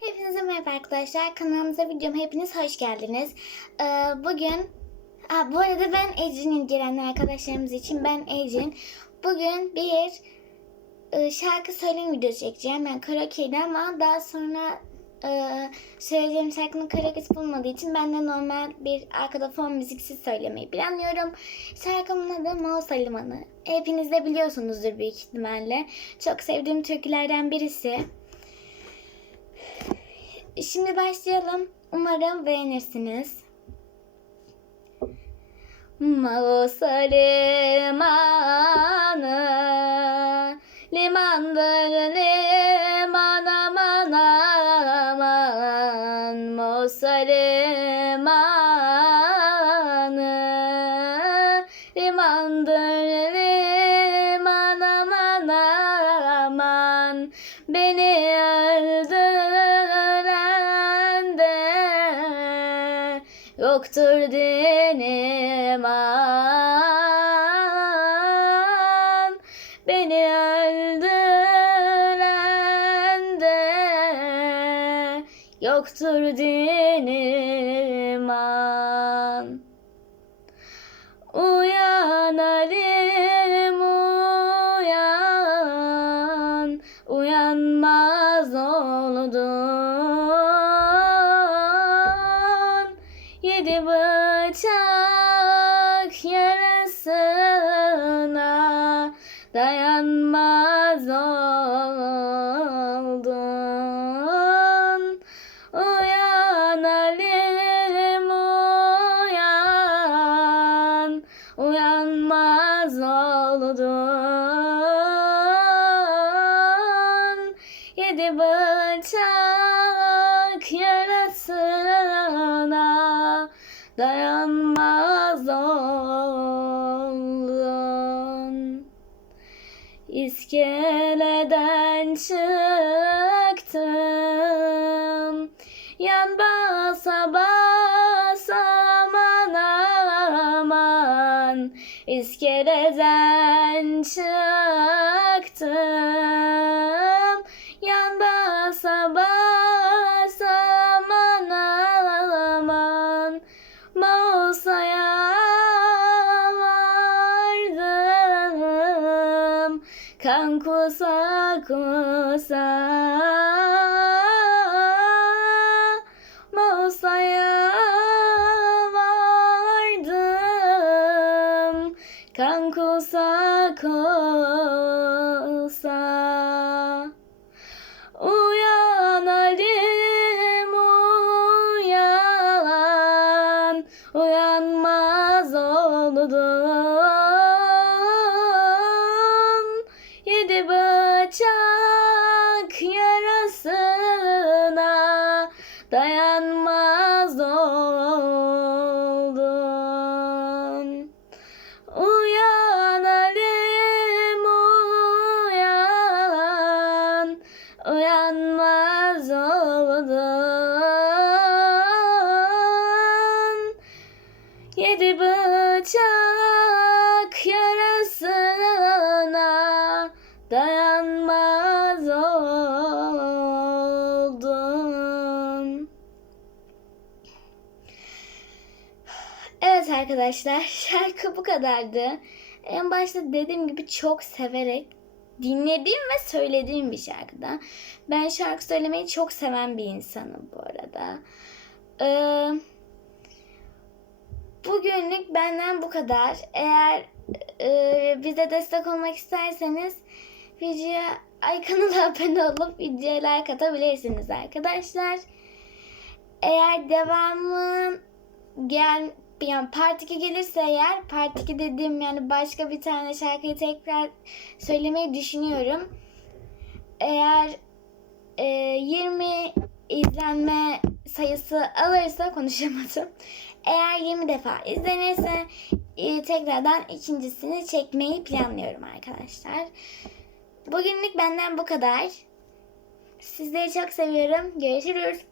Hepinize merhaba arkadaşlar. Kanalımıza videoma hepiniz hoş geldiniz. Ee, bugün, Aa, bu arada ben Ecrin'in gelenler arkadaşlarımız için ben Ecrin. Bugün bir e, şarkı söyleme videosu çekeceğim. Yani karaoke'de ama daha sonra e, söyleyeceğim şarkının karaoke'si bulmadığı için ben de normal bir arkada fon müziksiz söylemeyi planlıyorum. Şarkımın adı Mausa Limanı. Hepiniz de biliyorsunuzdur büyük ihtimalle. Çok sevdiğim türkülerden birisi. Şimdi başlayalım. Umarım beğenirsiniz. Mausa limanı Limandır liman aman aman Mausa limanı Limandır liman aman aman Beni Yoktur dinim an. Beni öldüren de Yoktur dinim an. Uyan Dayanmaz oldun. Uyan Alim uyan. Uyanmaz oldun. Yedi bıçak yarasına Dayanmaz İskeleden çıktım. Yan basa basa aman aman. İskeleden çıktım Kan kusa kusa Mausa'ya vardım. Kan kusa kusa Uyanmaz oldun Yedi bıçak yarasına Dayanmaz oldun Evet arkadaşlar şarkı bu kadardı. En başta dediğim gibi çok severek dinlediğim ve söylediğim bir şarkıda. Ben şarkı söylemeyi çok seven bir insanım bu arada. Ee, bugünlük benden bu kadar. Eğer e, bize destek olmak isterseniz videoya ay kanala abone olup videoya like atabilirsiniz arkadaşlar. Eğer devamı gel yani part 2 gelirse eğer part 2 dediğim yani başka bir tane şarkıyı tekrar söylemeyi düşünüyorum. Eğer e, 20 izlenme sayısı alırsa konuşamadım. Eğer 20 defa izlenirse e, tekrardan ikincisini çekmeyi planlıyorum arkadaşlar. Bugünlük benden bu kadar. Sizleri çok seviyorum. Görüşürüz.